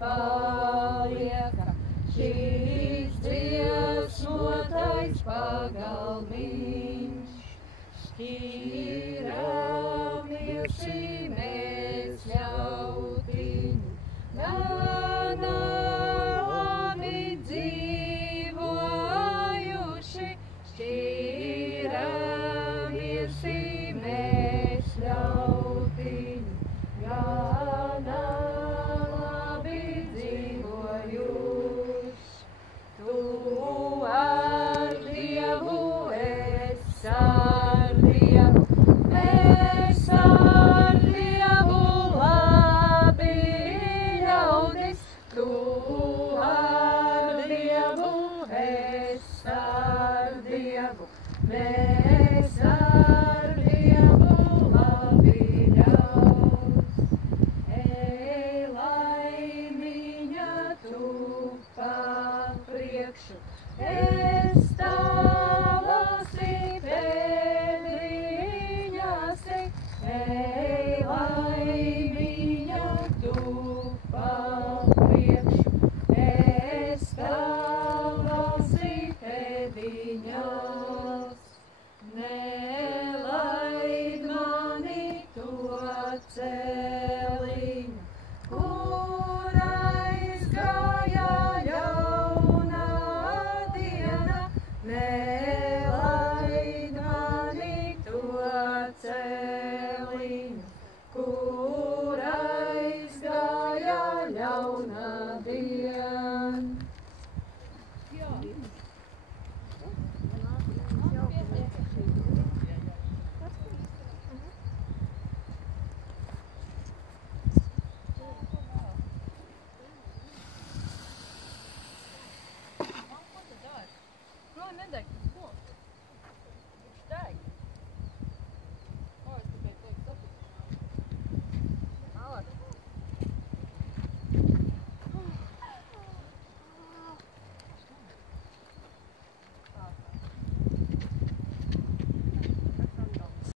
palieka šīs dziesmotais pagalmiņš. Šķīramies mēs ļautiņu, gana labi dzīvojuši. Šķīramies mēs ļautiņu, gana labi dzīvojuši. Tu ar Dievu esi ar Dievu, mēs ar Dievu labi ļaudis. Tu ar Dievu esi ar Dievu, mēs ar Dievu labi ļaudis. Ej, laimiņa tu pa priekšu, ej,